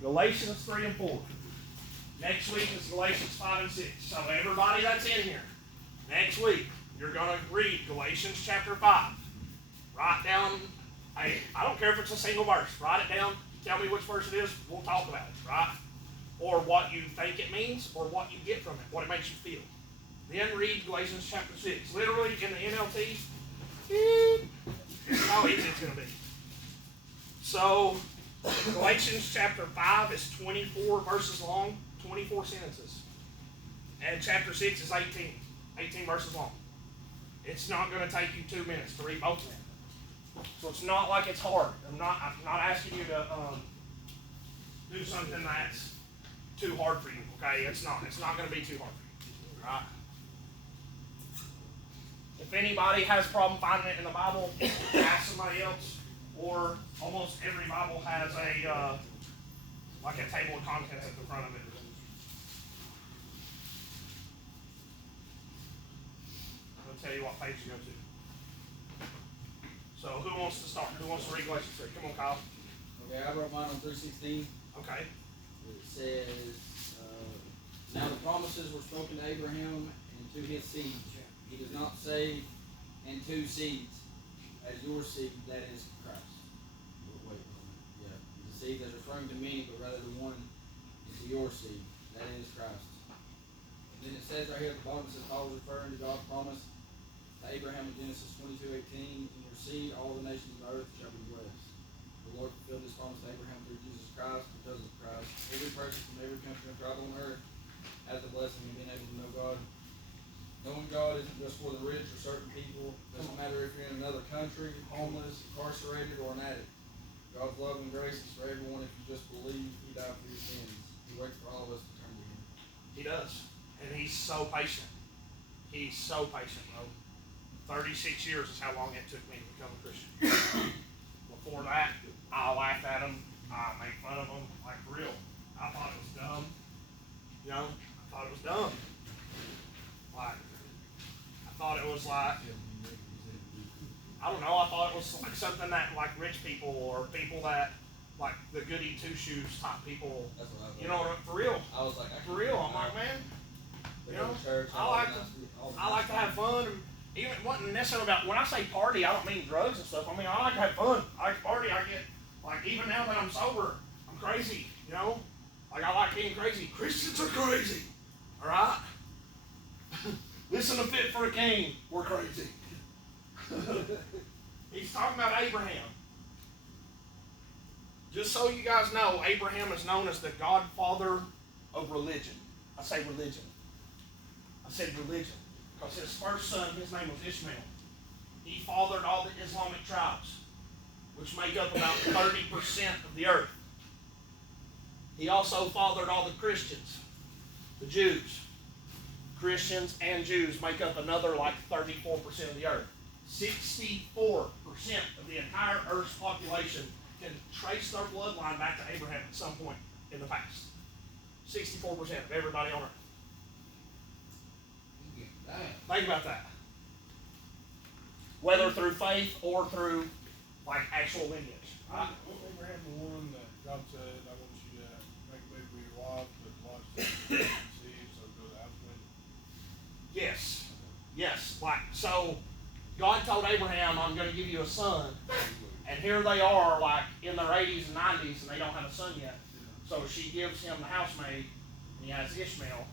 Galatians 3 and 4. Next week is Galatians 5 and 6. So everybody that's in here, next week, you're going to read Galatians chapter 5. Write down, I don't care if it's a single verse. Write it down. Tell me which verse it is. We'll talk about it, right? Or what you think it means, or what you get from it, what it makes you feel. Then read Galatians chapter 6. Literally, in the NLT, it's how easy it's going to be. So, Galatians chapter 5 is 24 verses long, 24 sentences. And chapter 6 is 18 verses long. It's not going to take you 2 minutes to read both of them. So it's not like it's hard. I'm not asking you to do something that's too hard for you. Okay, it's not going to be too hard for you. Right? If anybody has a problem finding it in the Bible, ask somebody else. Or almost every Bible has a like a table of contents at the front of it. I'll tell you what page to go to. So who wants to start? Who wants to read Galatians 3? Come on, Kyle. Okay, I wrote mine on 3:16. Okay. It says, now the promises were spoken to Abraham and to his seed. He does not say, and two seeds, as your seed, that is Christ. Wait, yeah. The seed that's referring to many, but rather the one is your seed, that is Christ. And then it says right here at the bottom, it says, Paul was referring to God's promise to Abraham in Genesis 22:18, in your seed, all the nations of the earth shall be blessed. The Lord fulfilled this promise to Abraham through Jesus Christ. Because of Christ, every person from every country and tribe on earth has the blessing of being able to know God. Knowing God isn't just for the rich or certain people. It doesn't matter if you're in another country, homeless, incarcerated, or an addict. God's love and grace is for everyone if you just believe He died for your sins. He waits for all of us to turn to Him. He does. And He's so patient. He's so patient, bro. 36 years is how long it took me to become a Christian. Before that, I laughed at him. I made fun of him, like for real. I thought it was dumb. You know, I thought it was dumb. Like, I thought it was like, I don't know, I thought it was like something that like rich people or people that, like the goody two-shoes type people, That's what I was you know, for real. I was like, For real, I'm like, man, you know, I like to have fun. And even it wasn't necessarily about, when I say party, I don't mean drugs and stuff. I mean, I like to have fun. I like to party. I get, like, even now that I'm sober, I'm crazy, you know? Like, I like being crazy. Christians are crazy, all right? Listen to Fit for a King. We're crazy. He's talking about Abraham. Just so you guys know, Abraham is known as the godfather of religion. I say religion. I said religion. Because his first son, his name was Ishmael. He fathered all the Islamic tribes, which make up about 30% of the earth. He also fathered all the Christians, the Jews. Christians and Jews make up another like 34% of the earth. 64% of the entire Earth's population can trace their bloodline back to Abraham at some point in the past. 64% of everybody on Earth. Think about that. Whether through faith or through like actual lineage. Wasn't Abraham the one that God said, I want you to make a baby with your wife, but watch the conceive, so go to husband? Yes. Yes. Like, so God told Abraham, I'm going to give you a son. And here they are, like in their 80s and 90s, and they don't have a son yet. So she gives him the housemaid, and he has Ishmael,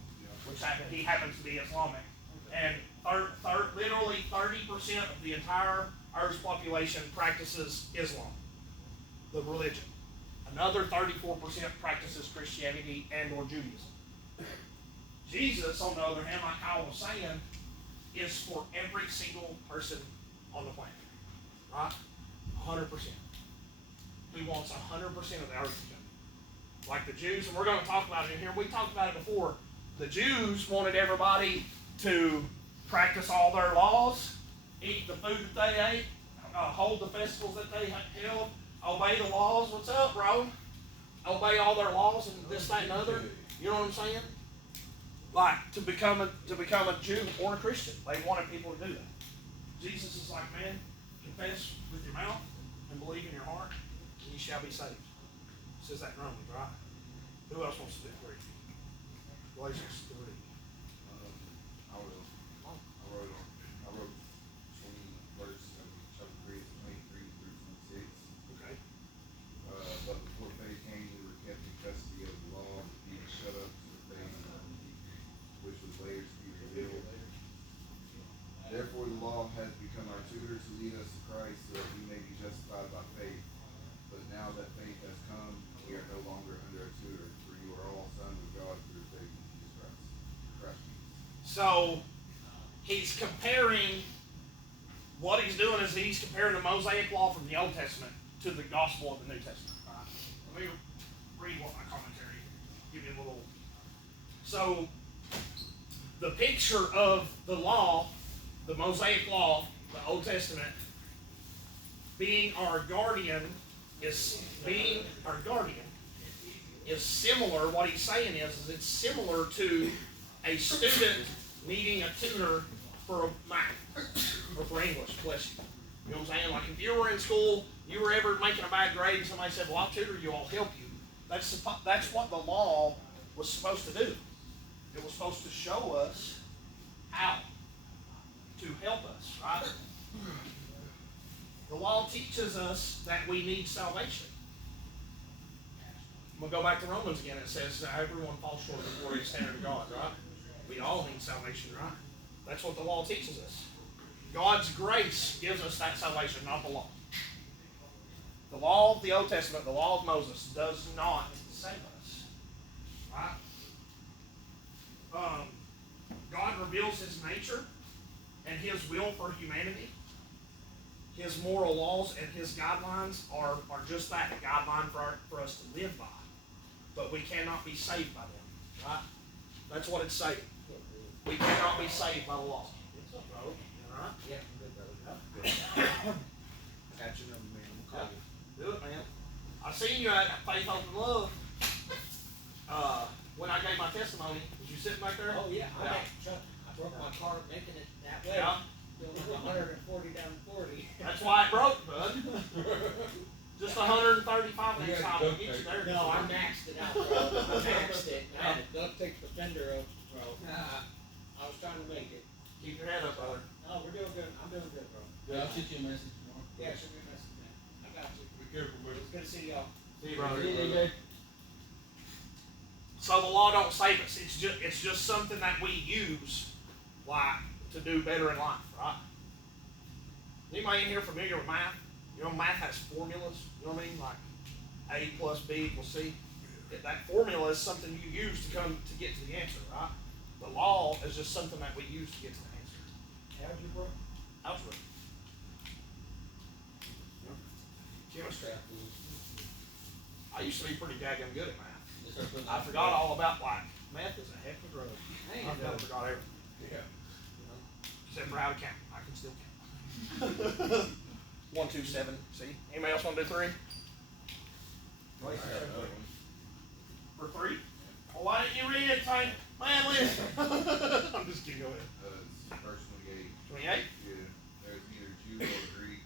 which he happens to be Islamic. And literally 30% of the entire Earth's population practices Islam, the religion. Another 34% practices Christianity and or Judaism. Jesus, on the other hand, like Kyle was saying, is for every single person on the planet. Right? 100%. He wants 100% of the earth to come. Like the Jews, and we're going to talk about it in here. We talked about it before. The Jews wanted everybody to practice all their laws, eat the food that they ate, hold the festivals that they held, obey the laws. What's up, bro? Obey all their laws and this, that, and other. You know what I'm saying? Like to become a Jew or a Christian. They wanted people to do that. Jesus is like, man, confess with your mouth and believe in your heart, and you shall be saved. It says that in Romans, right? Who else wants to do 3? Galatians 3. I will. I wrote 20 verse chapter 3 is 23 through 26. Okay. But before faith came, we were kept in custody of the law, being shut up to the faith which was later to be revealed. Therefore the law has become our tutor to lead us to Christ, so that we may be justified by faith. But now that faith has come, we are no longer under a tutor, for you are all sons of God through faith in Jesus Christ. So he's comparing, what he's doing is he's comparing the Mosaic law from the Old Testament to the gospel of the New Testament. Right? Let me read what my commentary, give you a little. So the picture of the law, the Mosaic law, the Old Testament, being our guardian is similar. What he's saying is it's similar to a student needing a tutor for math or for English. Bless you. You know what I'm saying? Like if you were in school, you were ever making a bad grade, and somebody said, "Well, I'll tutor you. I'll help you." That's what the law was supposed to do. It was supposed to show us how to help us, right? The law teaches us that we need salvation. We'll go back to Romans again. It says that everyone falls short of the glorious standard of God, right? We all need salvation, right? That's what the law teaches us. God's grace gives us that salvation, not the law. The law of the Old Testament, the law of Moses, does not save us, right? God reveals His nature and His will for humanity. His moral laws and His guidelines are just that, a guideline for us to live by. But we cannot be saved by them, right? That's what it's saying. We cannot be saved by the law. Right? Yeah, I'm good, brother. Got your number, man. I'm gonna call you. Do it, man. I seen you at Faith, Hope, and Love. When I gave my testimony, was you sitting back there? Oh, yeah, Yeah. I broke my car making it that way. Yeah. Doing 140 down 40. That's why it broke, bud. Just 135 next time we'll get you there. No, I maxed it out, bro. I maxed it. I had to duct tape the fender up, bro. I was trying to make it. Keep your head up, brother. No, we're doing good. I'm doing good, bro. Yeah, I'll shoot you a message tomorrow. Yeah, shoot me a message, man. I got you. Be careful with It's good to see y'all. See you, brother. See you, DJ. So the law don't save us. It's just something that we use, like, to do better in life, right? Anybody in here familiar with math? You know, math has formulas. You know what I mean? Like A plus B equals C. That formula is something you use to get to the answer, right? The law is just something that we use to get to the answer. Algebra? Algebra. Chemistry. I used to be pretty daggone good at math. Yes, sir, brother. I forgot all about, like, math is a heck of a drug. I've never forgot everything. Yeah. Except for how to count. I can still count. 1, 2, 7. See? Anybody else want to do 3? I got another one. For 3? Well, why didn't you read it, Tony? Man, listen. I'm just kidding. Go ahead. It's verse 28. 28? Yeah. There is neither Jew nor Greek.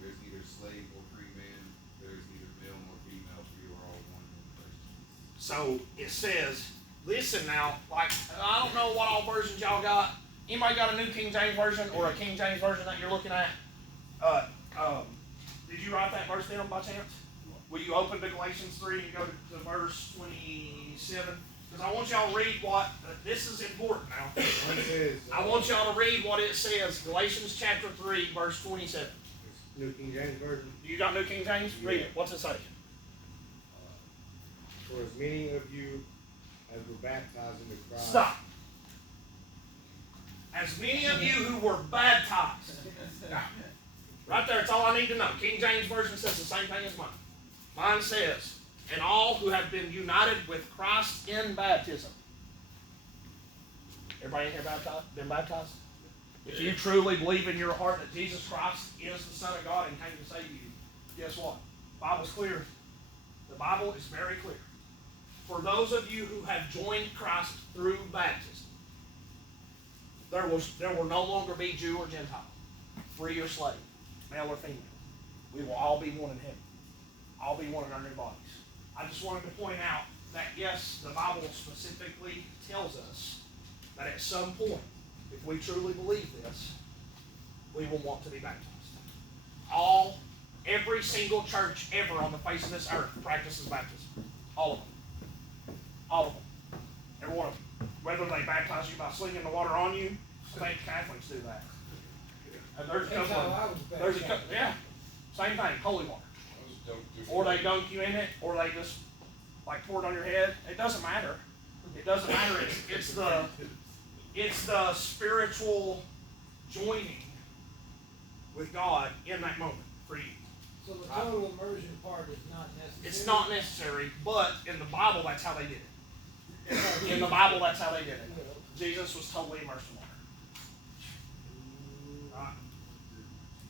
There is neither slave nor free man. There is neither male nor female, for you are all one in Christ Jesus. So it says, listen now, like, I don't know what all versions y'all got. Anybody got a New King James Version or a King James Version that you're looking at? Did you write that verse down by chance? Will you open to Galatians 3 and go to verse 27? Because I want y'all to read what, this is important now. It says, I want y'all to read what it says, Galatians chapter 3, verse 27. New King James Version. You got New King James? Read it. What's it say? For as many of you as were baptized into Christ. Stop. As many of you who were baptized. Right there, that's all I need to know. King James Version says the same thing as mine. Mine says, and all who have been united with Christ in baptism. Everybody in here been baptized? If you truly believe in your heart that Jesus Christ is the Son of God and came to save you, guess what? The Bible's clear. The Bible is very clear. For those of you who have joined Christ through baptism, there will no longer be Jew or Gentile, free or slave, male or female. We will all be one in heaven. All be one in our new bodies. I just wanted to point out that yes, the Bible specifically tells us that at some point, if we truly believe this, we will want to be baptized. Every single church ever on the face of this earth practices baptism. All of them. All of them. Every one of them. Whether they baptize you by slinging the water on you, I think Catholics do that. And there's a couple of, yeah, same thing, holy water. Or they dunk you in it, or they just like pour it on your head. It doesn't matter. It doesn't matter. It's the spiritual joining with God in that moment for you. So the total immersion part is not necessary? It's not necessary, but in the Bible, that's how they did it. In the Bible, that's how they did it. Jesus was totally immersed in water. Right?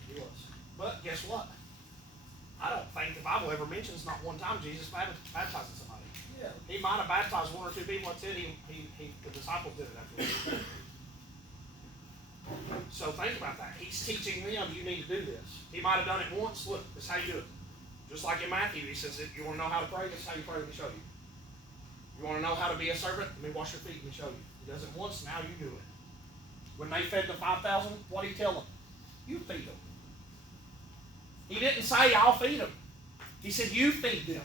He was. But guess what? I don't think the Bible ever mentions not one time Jesus baptizing somebody. Yeah. He might have baptized one or two people. That's it. The disciples did it afterwards. So think about that. He's teaching them, you need to do this. He might have done it once. Look, this is how you do it. Just like in Matthew, he says, if you want to know how to pray, this is how you pray. Let me show you. You want to know how to be a servant? Let me wash your feet. Let me show you. He does it once, now you do it. When they fed the 5,000, what did he tell them? You feed them. He didn't say, I'll feed them. He said, you feed them.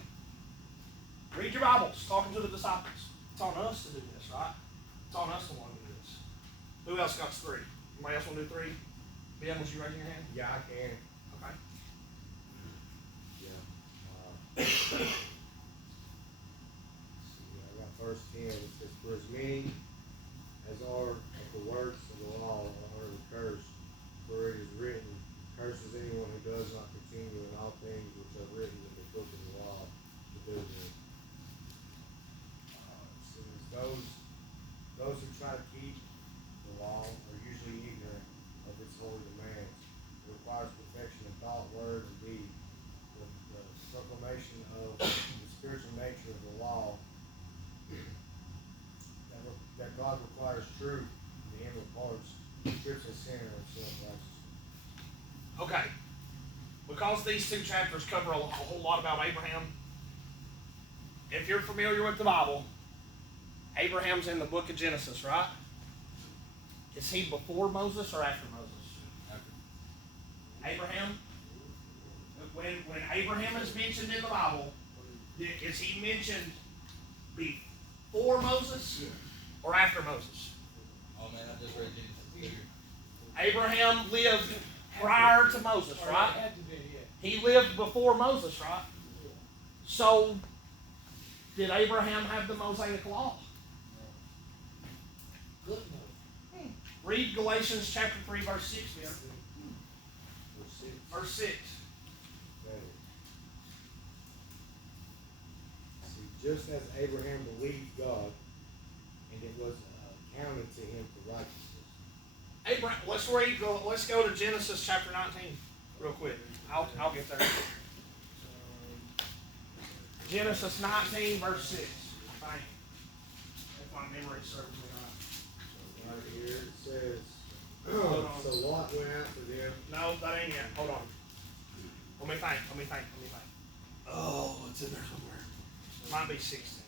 Read your Bibles, talking to the disciples. It's on us to do this, right? It's on us to want to do this. Who else got 3? Anybody else want to do 3? Ben, was you raising your hand? Yeah, I can. Okay. Yeah. I got verse 10. It says, for as many as are of the works of the law are under the curse, for it is written, curses anyone who does not continue in all things which are written in the book of the law to do them. Those who try to keep the law are usually ignorant of its holy demands. It requires perfection in thought, word, and deed. The proclamation of the spiritual nature of the law that God requires truth in the inward parts strips a sinner of self-righteousness. Okay. Because these 2 chapters cover a whole lot about Abraham, if you're familiar with the Bible, Abraham's in the book of Genesis, right? Is he before Moses or after Moses? After. Abraham? When Abraham is mentioned in the Bible, is he mentioned before Moses or after Moses? Oh man, I just read Genesis. Abraham lived prior to Moses, right? He lived before Moses, right? So, did Abraham have the Mosaic law? Read Galatians chapter 3, verse 6, Ben. Verse 6. Okay. See, just as Abraham believed God, and it was counted to him for righteousness. Abraham, let's go to Genesis chapter 19 real quick. I'll get there. Genesis 19, verse 6. Thank you. If my memory serves me right. Right here it says, Hold on. so Lot went out to them. No, that ain't yet. Hold on. Let me think. Oh, it's in there somewhere. It might be 16.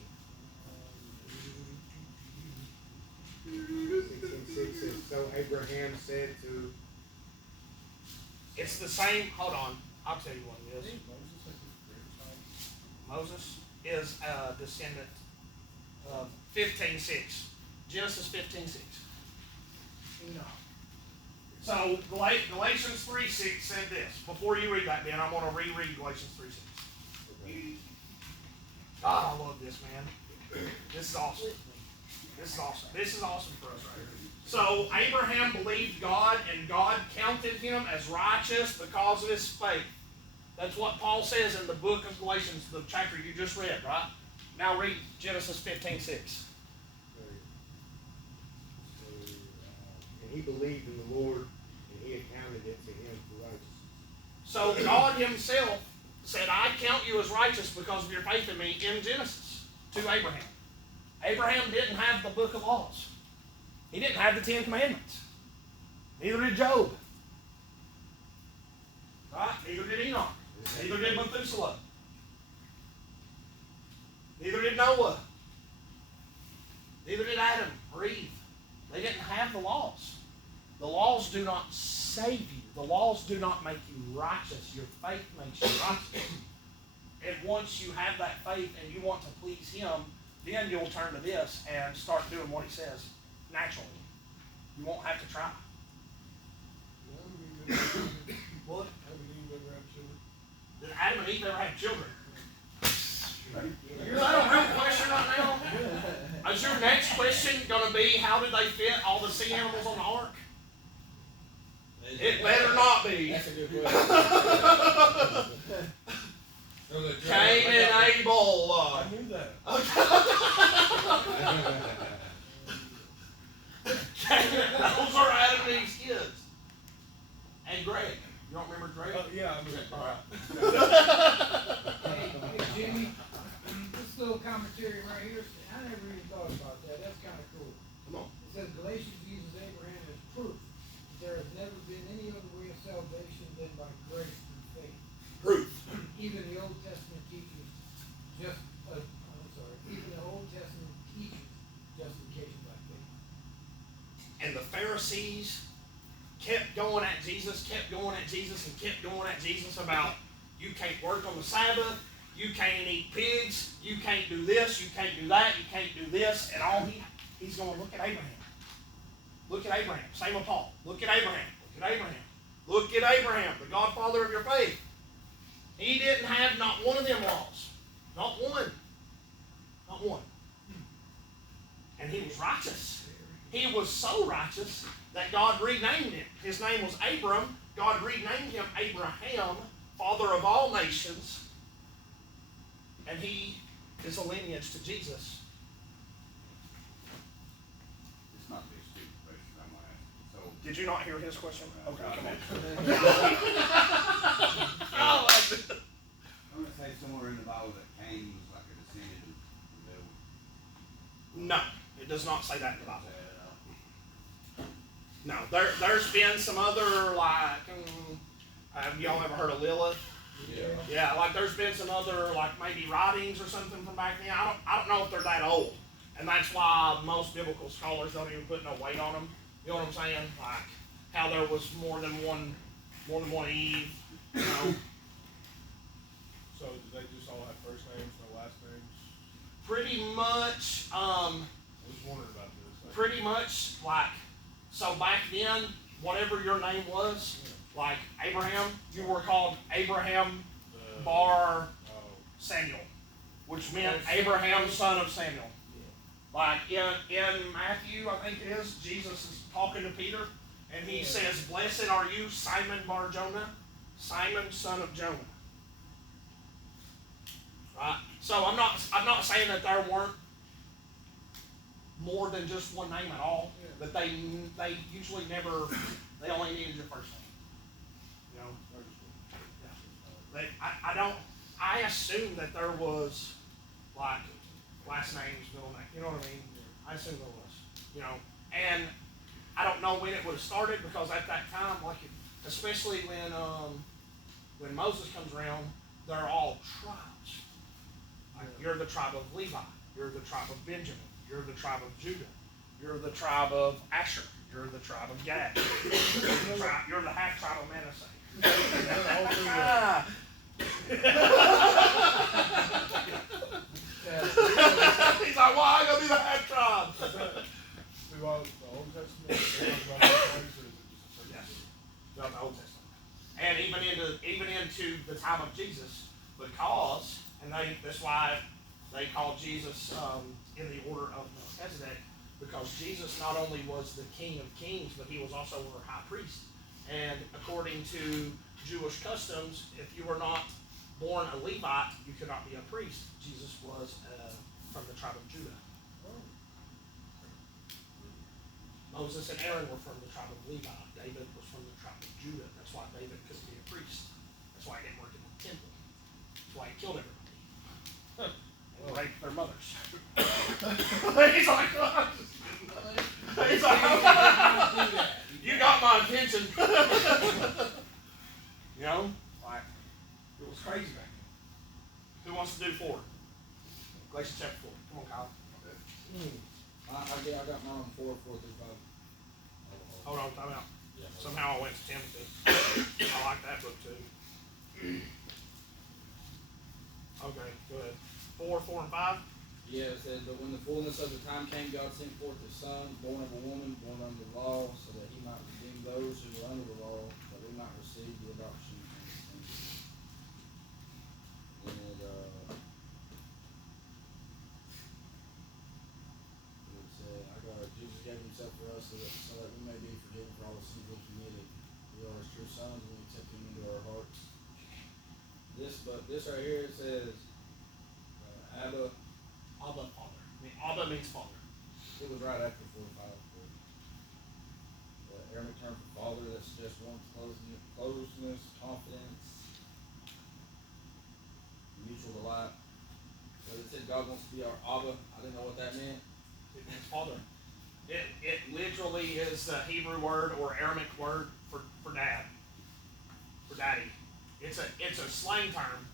16:6 says, so Abraham said to. It's the same. Hold on. I'll tell you what it is. Moses is a descendant of 15:6. Genesis 15:6. No. So Galatians 3:6 said this. Before you read that, Ben, I'm going to reread Galatians 3:6. God, I love this, man. This is awesome. This is awesome for us right here. So Abraham believed God, and God counted him as righteous because of his faith. That's what Paul says in the book of Galatians, the chapter you just read, right? Now read Genesis 15:6. And he believed in the Lord, and he accounted it to him for righteousness. So God himself said, I count you as righteous because of your faith in me in Genesis to Abraham. Abraham didn't have the book of laws. He didn't have the 10 Commandments. Neither did Job. Right? Neither did Enoch. Neither did Methuselah. Neither did Noah. Neither did Adam or Eve. They didn't have the laws. The laws do not save you. The laws do not make you righteous. Your faith makes you righteous. And once you have that faith and you want to please Him, then you'll turn to this and start doing what He says naturally. You won't have to try. What? Did Adam and Eve ever have children? Is that a real question right now? Is your next question going to be, how did they fit all the sea animals on the ark? It better not be. That's a good question. Cain and Abel. I knew that. Those are Adam and Eve's kids. And Greg. You don't remember Greg? Yeah, I knew All right. Hey, Jimmy, this little commentary right here, I never even thought about that. That's kind of cool. Come on. It says Galatians uses Abraham as proof that there has never been any other way of salvation than by grace through faith. Proof. Even the Old Testament teaches even the Old Testament teaches justification by faith. And the Pharisees kept going at Jesus, and kept going at Jesus about, you can't work on the Sabbath, you can't eat pigs, you can't do this, you can't do that, you can't do this, and all he's going, look at Abraham. Look at Abraham. Same with Paul. Look at Abraham. Look at Abraham. Look at Abraham, the godfather of your faith. He didn't have not one of them laws. Not one. Not one. And he was righteous. He was so righteous that God renamed him. His name was Abram. God renamed him Abraham, father of all nations. And he is a lineage to Jesus. It's not this stupid question I'm going to ask. So, Did you not hear his question? Okay, come on. I'm going to say somewhere in the Bible that Cain was like a descendant of the devil. No, it does not say that in the Bible. No, there's been some other, like, have y'all ever heard of Lilith? Yeah, like there's been some other, like maybe writings or something from back then. I don't know if they're that old, and that's why most biblical scholars don't even put no weight on them. You know what I'm saying? Like how there was more than one Eve. You know. So did they just all have first names, no last names? Pretty much. I was wondering about this. Pretty much like. So back then, whatever your name was, like Abraham, you were called Abraham bar Samuel, which meant Abraham, son of Samuel. Like in Matthew, I think it is, Jesus is talking to Peter, and he says, "Blessed are you, Simon bar Jonah, Simon, son of Jonah." Right. So I'm not saying that there weren't more than just one name at all, but they usually never, they only needed your first name. You know? I assume that there was like last names, middle name, you know what I mean? I assume there was, you know, and I don't know when it would have started, because at that time, like especially when Moses comes around, they're all tribes. Like you're the tribe of Levi, you're the tribe of Benjamin, you're the tribe of Judah. You're the tribe of Asher. You're the tribe of Gad. You're the half tribe of Manasseh. He's like, why I gotta be the half tribe? Throughout the Old Testament, about those names, or is it just a Yes, throughout the Old Testament, and even into the time of Jesus, because that's why they call Jesus in the order of Melchizedek, because Jesus not only was the King of Kings, but he was also our high priest. And according to Jewish customs, if you were not born a Levite, you could not be a priest. Jesus was from the tribe of Judah. Moses and Aaron were from the tribe of Levi. David was from the tribe of Judah. That's why David couldn't be a priest. That's why he didn't work in the temple. That's why he killed everybody. And raped their mothers. He's like, you got my attention. You know, like it was crazy back then. Who wants to do 4? Galatians chapter 4. Come on, Kyle. I got mine on 4, 4 through 5. Hold on, time out. Yeah. Somehow I went to Timothy. I like that book too. Okay, go ahead. 4, 4, and 5. Yeah, it says, but when the fullness of the time came, God sent forth His Son, born of a woman, born under the law, so that He might redeem those who were under the law, that we might receive the adoption and the sanctity. And it said, Jesus gave Himself for us so that we may be forgiven for all the sins which we committed. We are His true sons, and we accept Him into our hearts. This right here, it says, Abba. Abba, Father. I mean, Abba means Father. It was right after 4 or 5. The Aramaic term for father, that's just one's closeness, confidence, mutual delight. So it said God wants to be our Abba. I didn't know what that meant. It means Father. It literally is the Hebrew word or Aramaic word for dad. For daddy. It's a slang term.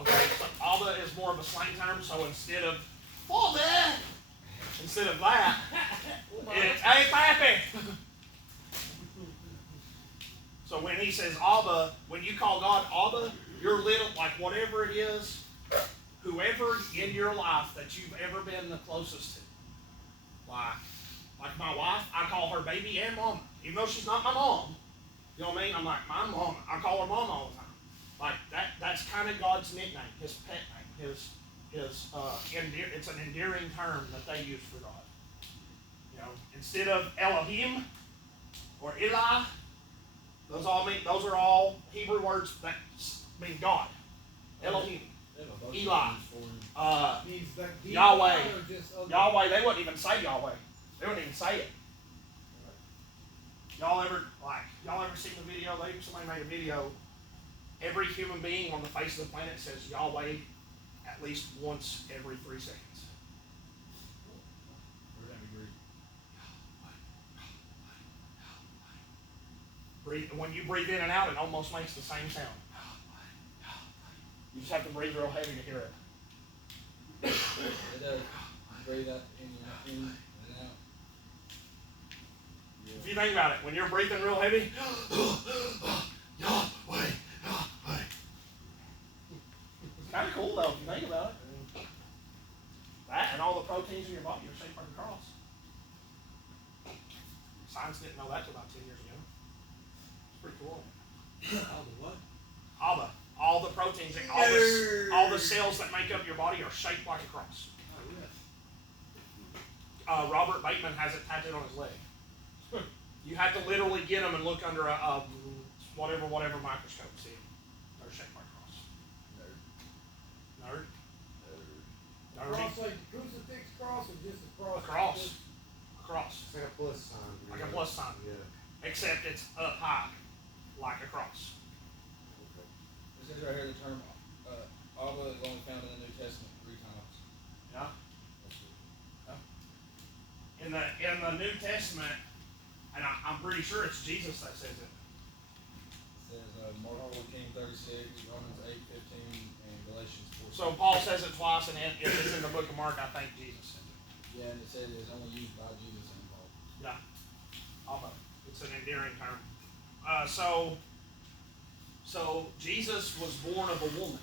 Okay, so Abba is more of a slang term, so instead of Father, instead of that, it's hey Pappy. So when he says Abba, when you call God Abba, you're little, like whatever it is, whoever in your life that you've ever been the closest to. Like my wife, I call her baby and mama, even though she's not my mom. You know what I mean? I'm like, my mama. I call her mama all the time. Like that's kind of God's nickname, His pet name, it's an endearing term that they use for God. You know, instead of Elohim or Eli, those are all Hebrew words that mean God. Elohim, Eli, Yahweh. Yahweh, they wouldn't even say Yahweh. They wouldn't even say it. Y'all ever seen the video? Somebody made a video. Every human being on the face of the planet says Yahweh at least once every 3 seconds. Where's that degree? When you breathe in and out, it almost makes the same sound. You just have to breathe real heavy to hear it. It does. Breathe that in and out. Yeah. If you think about it, when you're breathing real heavy, Yahweh. It's kind of cool though, if you think about it. That and all the proteins in your body are shaped like a cross. Science didn't know that till about 10 years ago. It's pretty cool. All the what? All the proteins, all the cells that make up your body are shaped like a cross. Robert Bateman has it tattooed on his leg. You have to literally get them and look under a whatever microscope to see them. They're shaped like a cross. Nerd? Cross like the crucifix cross or just a cross? A cross. It's like a plus sign. Like a plus sign. Yeah. Except it's up high, like a cross. It says right here the term Abba is only found in the New Testament 3 times. Yeah. In the New Testament, and I'm pretty sure it's Jesus that says it. It says Mark 14:36, Romans 8:15, and Galatians 4. So Paul says it twice, and if it's in the book of Mark, I think Jesus says it. Yeah, and it says it's only used by Jesus and Paul. Yeah. Abba. It's an endearing term. So Jesus was born of a woman.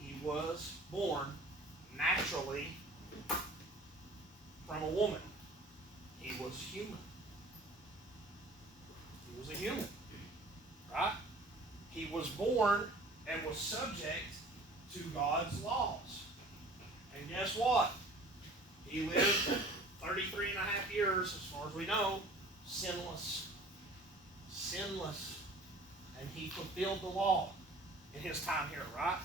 He was born naturally from a woman. He was human. He was a human. Right? He was born and was subject to God's laws. And guess what? He lived 33 and a half years, as far as we know, sinless. Sinless. And he fulfilled the law in his time here, right?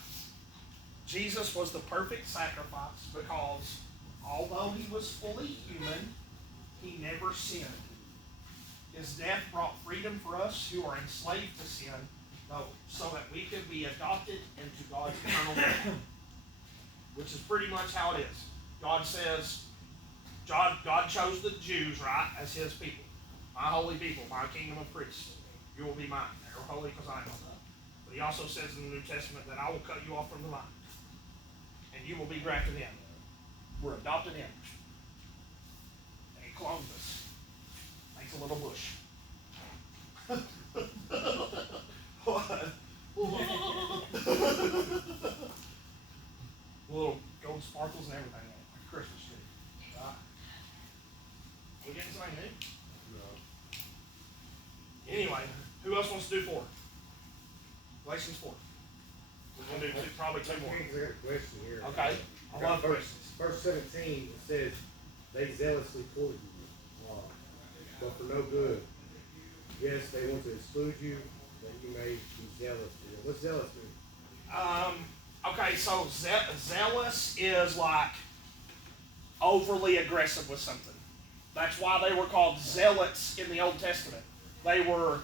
Jesus was the perfect sacrifice because although he was fully human, he never sinned. His death brought freedom for us who are enslaved to sin, so that we could be adopted into God's eternal family. Which is pretty much how it is. God says, God chose the Jews, right, as his people. My holy people, my kingdom of priests. You will be mine. They are holy because I am holy. But he also says in the New Testament that I will cut you off from the line. And and you will be grafted in. We're adopted in. And he clones us. Makes a little bush. What? Little gold sparkles and everything on it, like a Christmas tree. Right? We getting something new? No. Anyway, who else wants to do 4? Galatians 4. We're going to do probably 2 more. I got a question here. Okay. I love questions. Verse 17, it says, they zealously courted you, but for no good. Yes, they want to exclude you, that you may be zealous. What's zealous mean? Okay, so zealous is like overly aggressive with something. That's why they were called zealots in the Old Testament. They were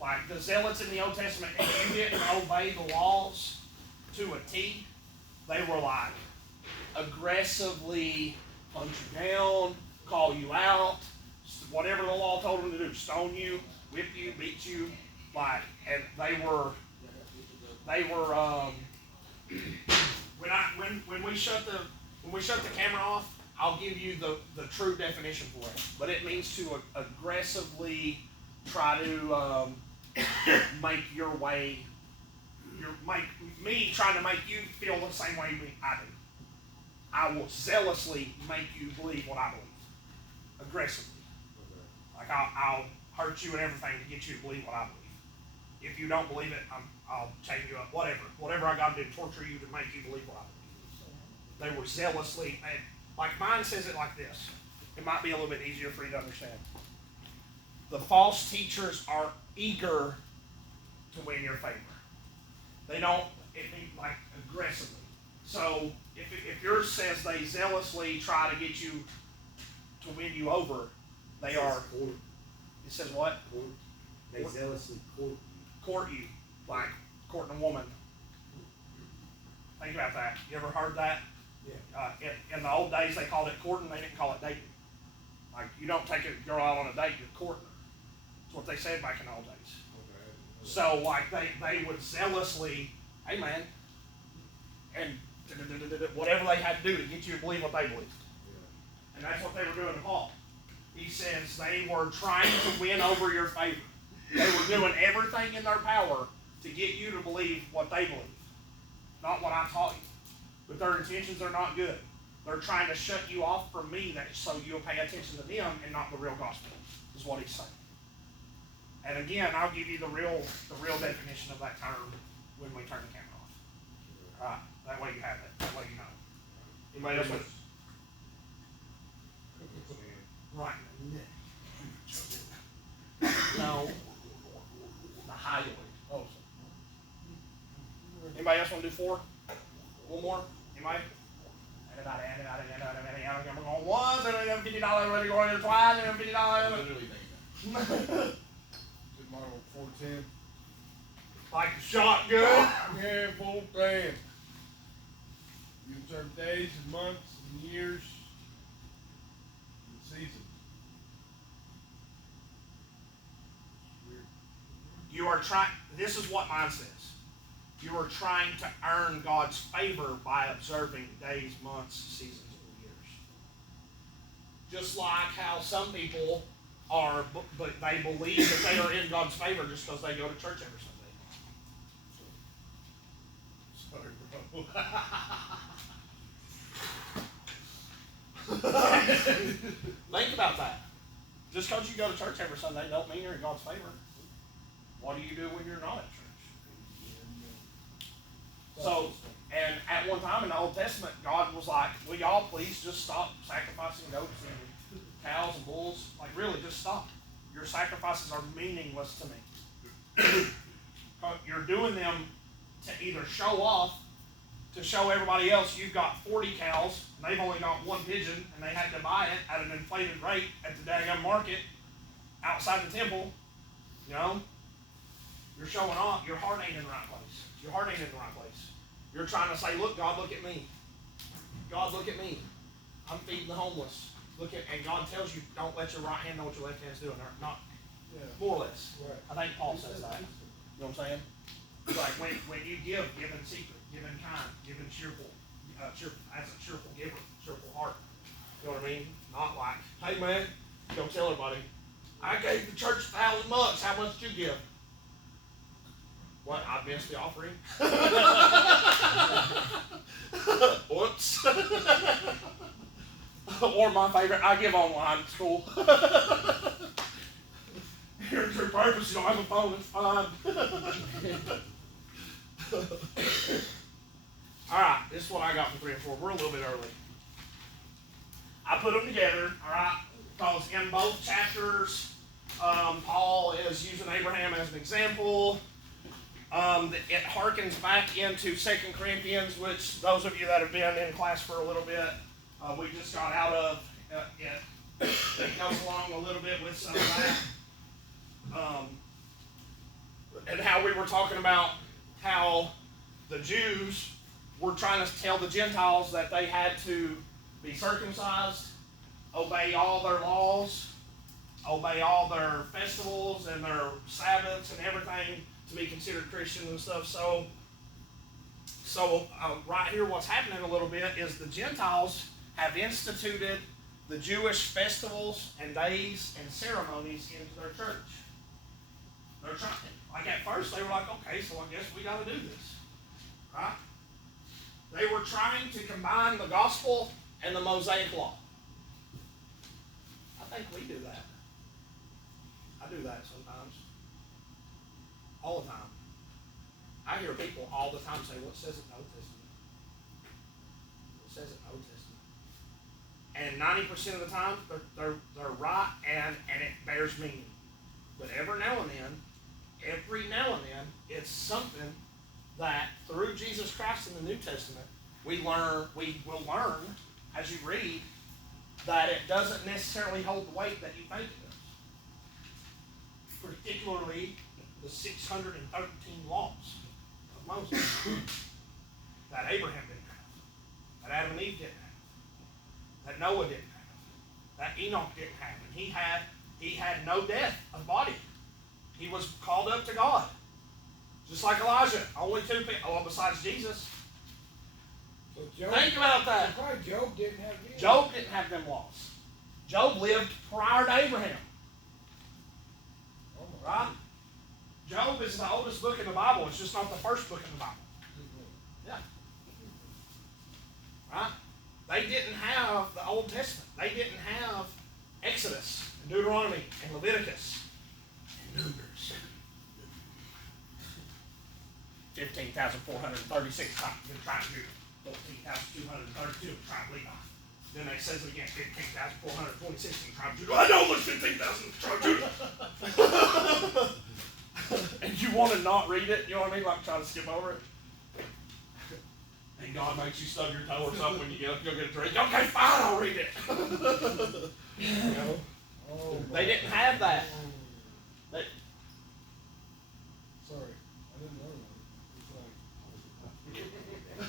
like the zealots in the Old Testament. If you didn't obey the laws to a T, they were like aggressively punch you down, call you out, whatever the law told them to do, stone you, whip you, beat you, like, and they were when we shut the camera off, I'll give you the true definition for it. But it means to aggressively try to make your way, trying to make you feel the same way I do. I will zealously make you believe what I believe, aggressively. Like I'll hurt you and everything to get you to believe what I believe. If you don't believe it, I'll chain you up. Whatever I got to do, torture you to make you believe what I believe. They were zealously, and like mine says it like this. It might be a little bit easier for you to understand. The false teachers are eager to win your favor. They don't, it means like aggressively. So if yours says they zealously try to get you to win you over, they are. It says what? Court. They zealously court you. Court you, like courting a woman. Think about that. You ever heard that? Yeah. In the old days, they called it courting. They didn't call it dating. Like you don't take a girl out on a date, you're courting her. That's what they said back in the old days. Okay. So like they would zealously, hey man, and whatever they had to do to get you to believe what they believed. Yeah. And that's what they were doing to Paul. He says they were trying to win over your favor. They were doing everything in their power to get you to believe what they believe, not what I taught you. But their intentions are not good. They're trying to shut you off from me so you'll pay attention to them and not the real gospel, is what he's saying. And again, I'll give you the real definition of that term when we turn the camera off. Right? That way you have it. That way you know. Anybody else? Right. No. The hyoid. Oh. Anybody else want to do 4? One more? Anybody? I'm going once, and then $50, ready to go in twice, and then $50. Did mine on 410. Like the shotgun? Yeah, full thing. You observe days and months and years and seasons. Weird. You are trying, this is what mine says. You are trying to earn God's favor by observing days, months, seasons, or years. Just like how some people are, but they believe that they are in God's favor just because they go to church every Sunday. Sorry, bro. Think about that. Just because you go to church every Sunday don't mean you're in God's favor. What do you do when you're not at church? So, and at one time in the Old Testament, God was like, will y'all please just stop sacrificing goats and cows and bulls? Like, really, just stop. Your sacrifices are meaningless to me. You're doing them to either show off, to show everybody else you've got 40 cows, and they've only got 1 pigeon, and they had to buy it at an inflated rate at the daggum market outside the temple. You know? You're showing off. Your heart ain't in the right place. Your heart ain't in the right place. You're trying to say, look, God, look at me. God, look at me. I'm feeding the homeless. And God tells you, don't let your right hand know what your left hand's doing. Or not, more or less. Right. I think Paul says that. You know what I'm saying? It's like when you give in secret, give in kind, give in cheerful. as a cheerful giver, cheerful heart. You know what I mean? Not like, hey man, go tell everybody, I gave the church $1,000. How much did you give? What? I missed the offering. Whoops. Or my favorite, I give online at school. Here's your purpose. You don't have a phone. It's fine. All right, this is what I got for 3 and 4. We're a little bit early. I put them together, all right, because in both chapters, Paul is using Abraham as an example. It harkens back into 2 Corinthians, which those of you that have been in class for a little bit, we just got out of. It goes along a little bit with some of that. And how we were talking about how the Jews were trying to tell the Gentiles that they had to be circumcised, obey all their laws, obey all their festivals and their Sabbaths and everything to be considered Christians and stuff. So right here what's happening a little bit is the Gentiles have instituted the Jewish festivals and days and ceremonies into their church. They're trying, like at first they were like, okay, so I guess we got to do this, right? They were trying to combine the gospel and the Mosaic law. I think we do that. I do that sometimes. All the time. I hear people all the time say, what says it in the Old Testament? What says it in the Old Testament? And 90% of the time, they're right and it bears meaning. But every now and then, it's something that through Jesus Christ in the New Testament, we will learn as you read that it doesn't necessarily hold the weight that you think it does. Particularly the 613 laws of Moses that Abraham didn't have, that Adam and Eve didn't have, that Noah didn't have, that Enoch didn't have, and he had no death of body. He was called up to God. Just like Elijah. Only 2 people. Oh, besides Jesus. So Job, think about that. So probably Job didn't have these. Job didn't have them laws. Job lived prior to Abraham. Oh my Right? Job is the oldest book in the Bible. It's just not the first book in the Bible. Yeah. Right? They didn't have the Old Testament. They didn't have Exodus and Deuteronomy and Leviticus and Numbers. 15,436 tribes in the tribe of Judah. 14,232 in the tribe of Levi. Then it says it again, 15,426 in the tribe of Judah. I know there's 15,000 in the tribe of Judah. And you want to not read it, you know what I mean? Like try to skip over it. And God makes you stub your toe or something when you get up to go get a drink. Okay, fine, I'll read it. You know? They didn't have that. Sorry, I didn't know that. It's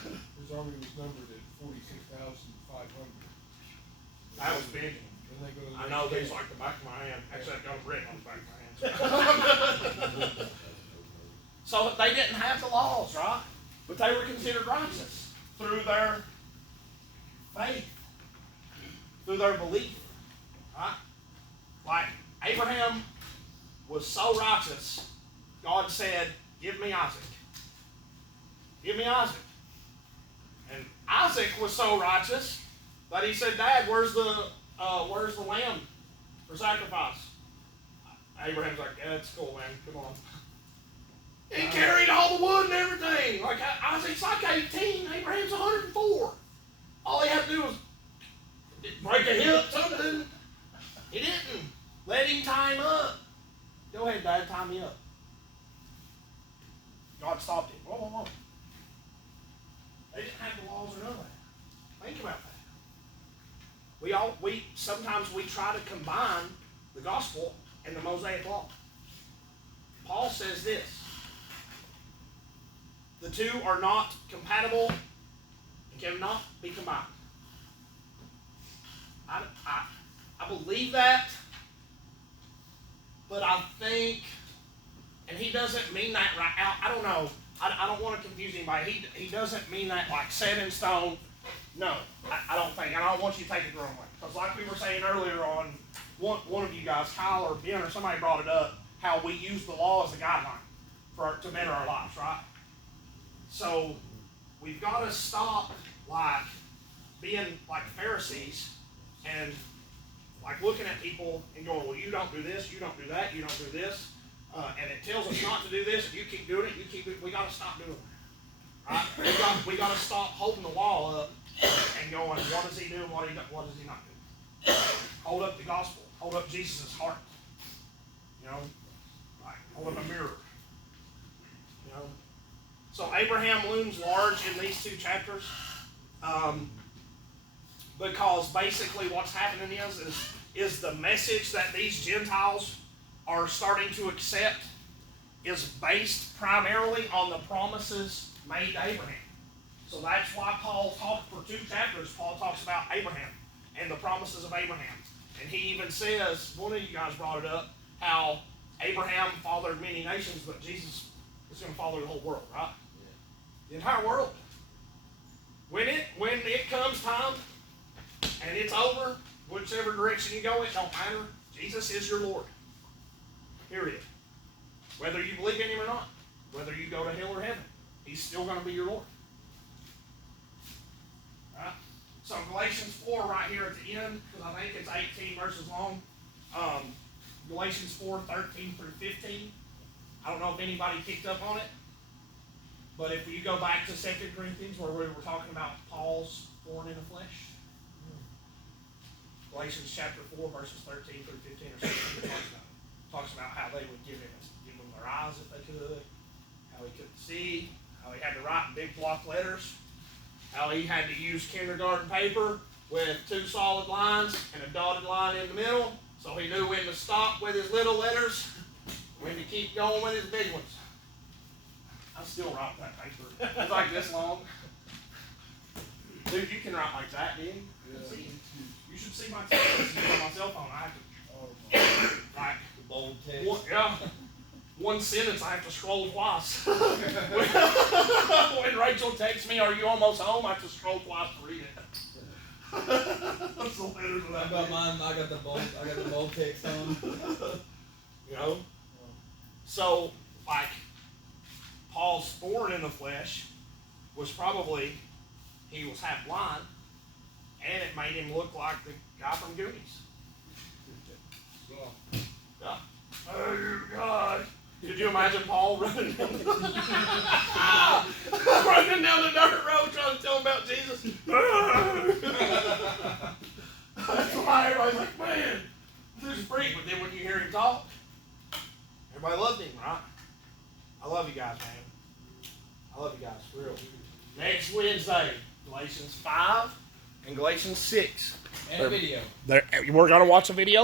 like, his army was numbered at 46,500. That was big. Then they go to the I know next these camp. like the back of my hand. Actually, I've got them written on the back of my hand. So they didn't have the laws, right? But they were considered righteous through their faith, through their belief, right? Like Abraham was so righteous, God said, give me Isaac. Give me Isaac. And Isaac was so righteous that he said, Dad, where's the lamb for sacrifice? Abraham's like, yeah, that's cool, man. Come on. He carried all the wood and everything. Like Isaac's like 18, Abraham's 104. All he had to do was break a hip, something. He didn't. Let him tie him up. Go ahead, Dad, tie me up. God stopped him. Whoa, whoa, whoa. They didn't have the laws or none of that. Think about that. Sometimes we try to combine the gospel and the Mosaic law. Paul says this. The two are not compatible and cannot be combined. I believe that, but I think, and he doesn't mean that right out. I don't know. I don't want to confuse anybody. He doesn't mean that like set in stone. No, I don't think. I don't want you to take it the wrong way. Because like we were saying earlier on, one of you guys, Kyle or Ben or somebody brought it up, how we use the law as a guideline to better our lives, right? So we've got to stop like being like Pharisees and like looking at people and going, well, you don't do this, you don't do that, you don't do this, and it tells us not to do this, and you keep doing it, you keep doing it. We got to stop doing it. Right? We got to stop holding the law up and going, what is he doing, what does he not do? Hold up the gospel. Hold up Jesus' heart. You know? Like, hold up a mirror. You know? So Abraham looms large in these two chapters. Because basically what's happening is the message that these Gentiles are starting to accept is based primarily on the promises made to Abraham. So that's why Paul talked for 2 chapters. Paul talks about Abraham and the promises of Abraham. And he even says, one of you guys brought it up, how Abraham fathered many nations, but Jesus is going to father the whole world, right? Yeah. The entire world. When it comes time and it's over, whichever direction you go, it don't matter. Jesus is your Lord. Period. Whether you believe in him or not, whether you go to hell or heaven, he's still going to be your Lord. Right? So Galatians 4 right here at the end, because I think it's 18 verses long. Galatians 4, 13 through 15. I don't know if anybody picked up on it, but if you go back to 2 Corinthians where we were talking about Paul's thorn in the flesh, Galatians chapter 4 verses 13 through 15 or 16 talks about how they would give them their eyes if they could, how he couldn't see, how he had to write in big block letters, how he had to use kindergarten paper with 2 solid lines and a dotted line in the middle, so he knew when to stop with his little letters, when to keep going with his big ones. I still write that paper. It's like this long. Dude, you can write like that, dude. Yeah. You should see my text on my cell phone. I have to, like, Bold text. One sentence I have to scroll twice. When Rachel texts me, "Are you almost home?" I have to scroll twice to read it. That's the letters that I got mine. I got the bold text on. You know. So, like, Paul's thorn in the flesh was probably he was half blind, and it made him look like the guy from Goonies. Yeah. Oh God. Could you imagine Paul running down the dirt road trying to tell him about Jesus? That's why everybody's like, man, this is freak. But then when you hear him talk, everybody loved him, right? I love you guys, man. I love you guys, for real. Next Wednesday, Galatians 5 and Galatians 6. And a video. We're going to watch a video.